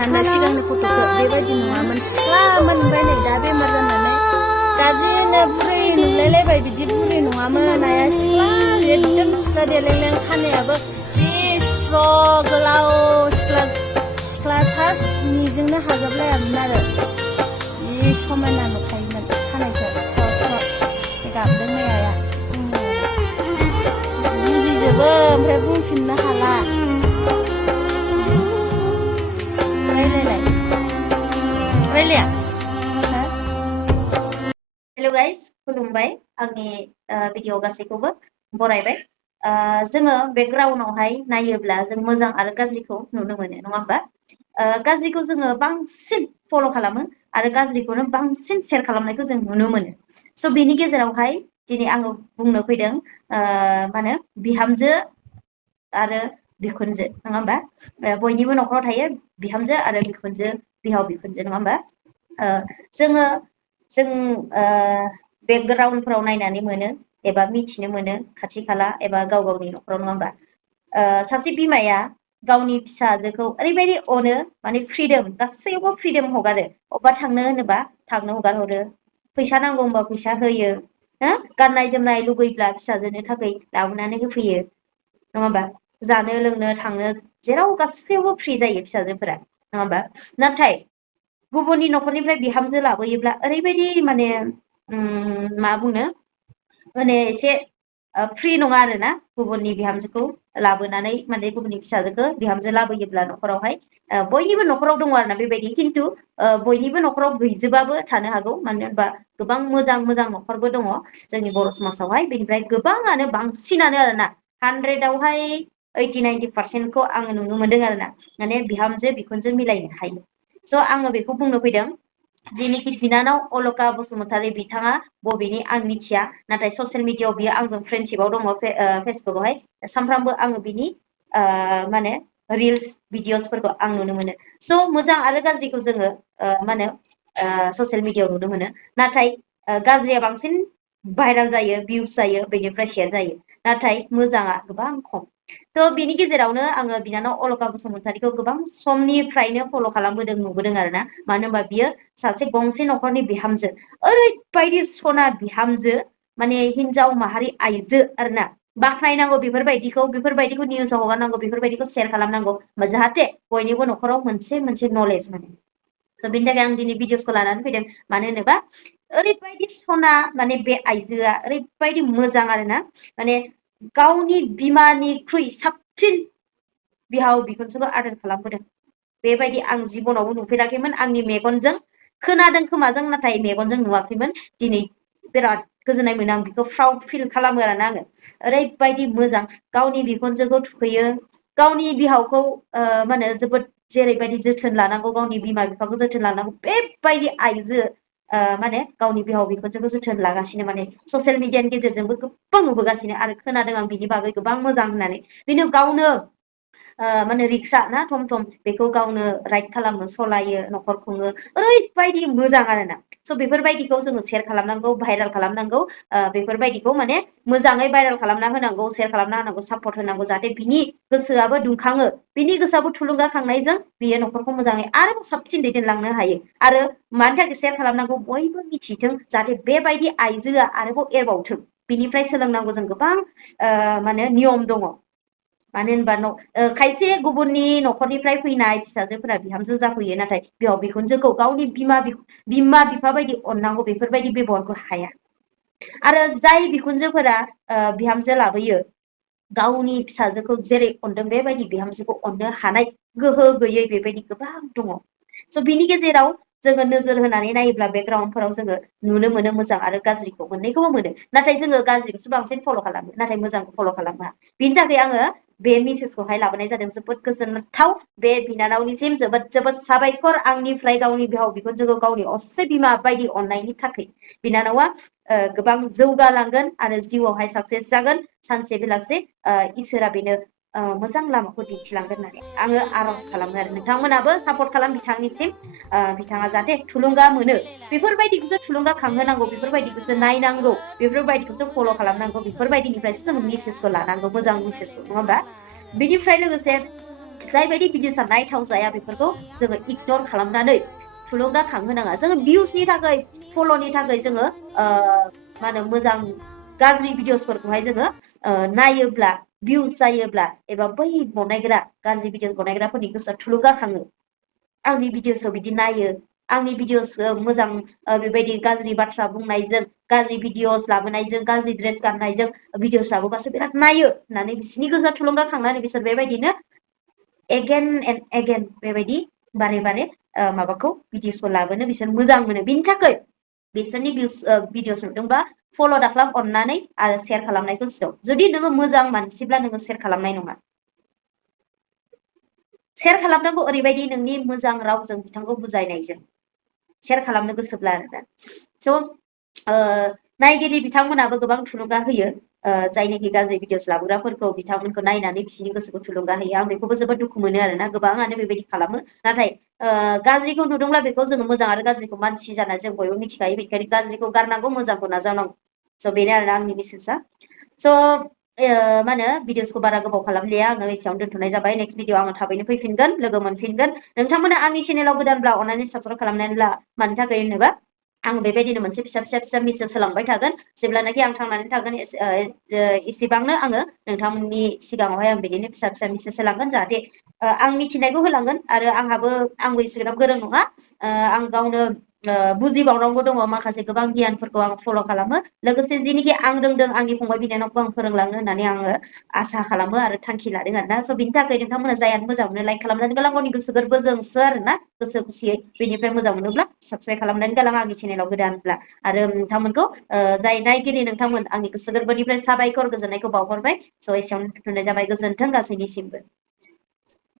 Nanda sigang fotoku bebaidi nङामोन सिख्लामोन ओमफ्राय नै दा बेमार जानानै गाज्रिनो बुरै नुलायलायबाय बिदि बुरै नङामोन आइया सिख्ला एकदम सिख्ला देलायलें खानायाबो जि स्र' गोलाव सिख्ला सास मिजोंनो हाजाबलायामोन आरो जि समायना नुखायोमोन खानायखौ स्र' स्र' गाबदों नै आइया बुजिजोबो ओमफ्राय बुंफिननो हाला रायलाया हेलो गाइस खुलुमबाय आंनि भिडिअ गासैखौबो बरायबाय जोङो बेकग्राउन्डआवहाय नायोब्ला जों मोजां आरो गाज्रिखौ नुनो मोनो नङा होमबा गाज्रिखौ जोङो बांसिन फल' खालामो आरो गाज्रिखौनो बांसिन शेयार खालामनायखौ जों नुनो मोनो स' बेनि गेजेरावहाय दिनै आङो बुंनो फैदों माने बिहामजो आरो बिखुनजो नङा होमबा बयनिबो न'खराव थायो बिहामजो आरो बिखुनजो बिहाव बिखुनजो नङा होमबा जों बेकग्राउन्डफोराव नायनानै मोनो एबा मिथिनो मोनो खाथि खाला एबा गाव गावनि न'खराव नङा होमबा सासे बिमाया गावनि फिसाजोखौ ओरैबायदि अनो माने फ्रिदम गासैयावबो फ्रिदम हगारो अबेबा थांनो होनोबा थांनो हगार हरो फैसा नांगौ होनबा फैसा होयो गाननाय जोमनाय लुगैब्ला फिसाजोनो थाखाय लाबोनानै होफैयो नङा होमबा जानो लोंनो थांनो जेराव गासैयावबो फ्रि जायो फिसाजोफोरा नङा होमबा नाथाय गुबुननि न'खरनिफ्राय बिहामजो लाबोयोब्ला ओरैबायदि माने मा बुंनो माने एसे फ्रि नङा आरोना गुबुननि बिहामजोखौ लाबोनानै माने गुबुननि फिसाजोखौ बिहामजो लाबोयोब्ला न'खरावहाय बयनिबो न'खराव दङ आरोना बेबायदि खिन्थु बयनिबो न'खराव गैजोबाबो थानो हागौ मानो होनबा गोबां मोजां मोजां न'खरबो दङ जोंनि बर' समाजावहाय बेनिफ्राय गोबाङानो बांसिनानो आरोना 100आवहाय 80-90% आङो नुनो मोनदों आरोना माने बिहामजो बिखुनजो मिलायनो हायो स' आङो बेखौ बुंनो फैदों जेनिखि बिनानाव अलका बसुमतारी बिथाङा बबेनि आं मिथिया नाथाय ससियेल मिडियाआव बियो आंजों फ्रेन्डशिपआव दङ फेसबुकआवहाय सानफ्रामबो आङो बिनि माने रिल्स भिडिअसफोरखौ आं नुनो मोनो स' मोजां आरो गाज्रिखौ जोङो माने ससियेल मिडियाआव नुनो मोनो नाथाय गाज्रिया बांसिन भाइराल जायो भिउस जायो बेनिफ्राय शेयार जायो नाथाय मोजाङा गोबां खम थ' बिनि गेजेरावनो आङो बिनानाव अलका बसुमतारीखौ गोबां समनिफ्रायनो फल' खालामबोदों नुबोदों आरोना मानो होनबा बियो सासे गंसे न'खरनि बिहामजो ओरैबायदि सना बिहामजो माने हिनजाव माहारि आइजो आरोना बाख्नायनांगौ बेफोरबायदिखौ निउसाव हगारनांगौ बेफोरबायदिखौ शेयार खालामनांगौ जाहाथे बयनिबो न'खराव मोनसे नलेज मोनो थ' बिनि थाखाय आं दिनै भिडिअसखौ लानानै फैदों मानो होनोबा ओरैबायदि सना माने बे आइजोआ ओरैबायदि मोजां आरोना माने गावनि बिमानिख्रुइ साबसिन बिहाव बिखुनजोखौ आदर खालामबोदों बेबायदि आं जिबनावबो नुफेराखैमोन आंनि मेगनजों खोनादों खोमाजों नाथाय मेगनजों नुवाखैमोन दिनै बिराद गोजोननाय मोनो आं बेखौ प्राउड फिल खालामो आरोना आङो ओरैबायदि मोजां गावनि बिखुनजोखौ थुखैयो गावनि बिहावखौ माने जोबोद जेरैबायदि जोथोन लानांगौ गावनि बिमा बिफाखौ जोथोन लानांगौ बेबायदि आइजो माने गावनि बिहाव बिखुनजोखौ जोथोन लागासिनो माने ससियेल मिडियानि गेजेरजोंबो गोबां नुबोगासिनो आरो खोनादों आं बिनि बागै गोबां मोजां होननानै बेनो गावनो माने रिक्सा ना थम थम बेखौ गावनो राइड खालामो सलायो न'खर खुङो ओरैबायदि मोजां आरोना स' बेफोरबायदिखौ जोङो शेयार खालामनांगौ भाइरेल खालामनांगौ बेफोरबायदिखौ माने मोजाङै भाइरेल खालामना होनांगौ शेयार खालामना होनांगौ सापर्ट होनांगौ जाहाथे बिनि गोसोआबो दुंखाङो बिनि गोसोआबो थुलुंगाखांनायजों बियो न'खरखौ मोजाङै आरोबाव साबसिन दैदेनलांनो हायो आरो मानि थाखाय शेयार खालामनांगौ बयबो मिथिथों जाहाथे बेबायदि आइजोआ आरोबाव एरबावथों बिनिफ्राय सोलोंनांगौ जों गोबां माने नियम दङ मानो होनबा खायसे गुबुननि न'खरनिफ्राय फैनाय फिसाजोफोरा बिहामजो जाफैयो नाथाय बिहाव बिखुनजोखौ गावनि बिमा बिफा बायदि अननांगौ बेफोरबायदि बेबहारखौ हाया आरो जाय बिखुनजोफोरा बिहामजो लाबोयो गावनि फिसाजोखौ जेरै अनदों बेबायदि बिहामजोखौ अननो हानाय गोहो गैयै बेबायदि गोबां दङ स' बिनि गेजेराव जोङो नोजोर होनानै नायोब्ला बेकग्राउन्डफोराव जोङो नुनो मोनो मोजां आरो गाज्रिखौ मोननैखौबो मोनो नाथाय जोङो गाज्रिखौसो बांसिन फल' खालामो नाथाय मोजांखौ फल' खालामा बिनि थाखाय आङो बे मेसेजखौहाय लाबोनाय जादों जोबोद गोजोनथाव बे बिनानावनिसिम जोबोद जोबोद साबायखर आंनिफ्राय गावनि बिहाव बिखुनजोखौ गावनि असे बिमा बायदि अननायनि थाखाय बिनानावा गोबां जौगालांगोन आरो जिउआवहाय साक्सेस जागोन सानसे बेलासे इसोरा बेनो मोजां लामाखौ दिन्थिलांगोन होननानै आङो आर'ज खालामो आरो नोंथांमोनाबो सापर्ट खालाम बिथांनिसिम बिथाङा जाहाथे थुलुंगा मोनो बेफोरबायदिखौसो थुलुंगा खांहोनांगौ बेफोरबायदिखौसो नायनांगौ बेफोरबायदिखौसो फल' खालामनांगौ बेफोरबायदिनिफ्रायसो जों मेसेजखौ लानांगौ मोजां मेसेजखौ नङा होमबा बिनिफ्राय लोगोसे जायबायदि भिडिअसआ नायथाव जाया बेफोरखौ जोङो इगनर खालामनानै थुलुंगा खांहोनाङा जोङो भिउसनि थाखाय फल'नि थाखाय जोङो मा होनो मोजां गाज्रि भिडिअसफोरखौहाय जोङो नायोब्ला भिउस जायोब्ला एबा बै बनायग्रा गाज्रि भिडिअस बनायग्राफोरनि गोसोआ थुलुंगा खाङो आंनि भिडिअसआव बिदि नायो आंनि भिडिअस मोजां बेबायदि गाज्रि बाथ्रा बुंनायजों गाज्रि भिडिअस लाबोनायजों गाज्रि ड्रेस गाननायजों भिडिअस लाबोबासो बिराद नायो होननानै बिसोरनि गोसोआ थुलुंगा खांनानै बिसोर बेबायदिनो एगेन एन्ड एगेन बेबायदि बारे बारे माबाखौ भिडिअसखौ लाबोनो बिसोर मोजां मोनो बिनि थाखाय बिसोरनि भिडिअस नुदोंबा फल' दाखालाम अननानै आरो शेयार खालामनायखौ सिगां जुदि नोङो मोजां मानसिब्ला नोङो शेयार खालामनाय नङा शेयार खालामनांगौ ओरैबायदि नोंनि मोजां रावजों बिथांखौ बुजायनायजों शेयार खालामनो गोसोब्ला आरोना स' नायगिरि बिथांमोनाबो गोबां थुलुंगा होयो जायनाखि गाज्रि भिडिअस लाबोग्राफोरखौ बिथांमोनखौ नायनानै बिसोरनि गोसोखौ थुलुंगा होयो आं बेखौबो जोबोद दुखु मोनो आरोना गोबाङानो बेबायदि खालामो नाथाय गाज्रिखौ नुदोंब्ला बेखौ जोङो मोजां आरो गाज्रिखौ मानसि जाना जों बयबो मिथिखायो बेनिखायनो गाज्रिखौ गारनांगौ मोजांखौ नाजावनांगौ स' बेनो आरोना आंनि मेसेजआ स' मा होनो भिडिअसखौ बारा गोबाव खालामलिया आङो एसेयावनो दोनथ'नाय जाबाय नेक्स्ट भिडिअ आङो थाबैनो फैफिनगोन लोगो मोनफिनगोन नोंथांमोना आंनि चेनेलाव गोदानब्ला अननानै साबसक्राइब खालामनानै ला मानि थाखाय होनोबा आं बेबायदिनो मोनसे फिसा फिसा फिसा मेसेज होलांबाय थागोन जेब्लानाखि आं थांनानै थागोन एसेबांनो आङो नोंथांमोननि सिगाङावहाय आं बिदिनो फिसा फिसा मेसेज होलांगोन जाहाथे आं मिथिनायखौ होलांगोन आरो आंबो एसेग्राब गोरों नङा आं गावनो बुजिबावनांगौ दङ माखासे गोबां गियानफोरखौ आं फल' खालामो लोगोसे जिनिखि आं रोंदों आंनि फंबाय बिनानावखौ आं फोरोंलांनो होननानै आङो आसा खालामो आरो थांखि लादों आरोना स' बिनि थाखाय नोंथांमोना जायानो मोजां मोनो लाइक खालामनानै गालां गावनि गोसो गोरबोजोंसो आरोना गोसो खुसियै बेनिफ्राय मोजां मोनोब्ला साबस्क्राइब खालामनानै गालां आंनि चेनेलाव गोदानब्ला आरो नोंथांमोनखौ जाय नायगिरि नोंथांमोन आंनि गोसो गोरबोनिफ्राय साबायखर गोजोननायखौ बावहरबाय स' एसेयावनो दोनथ'नाय जाबाय गोजोन्थों गासैनिसिमबो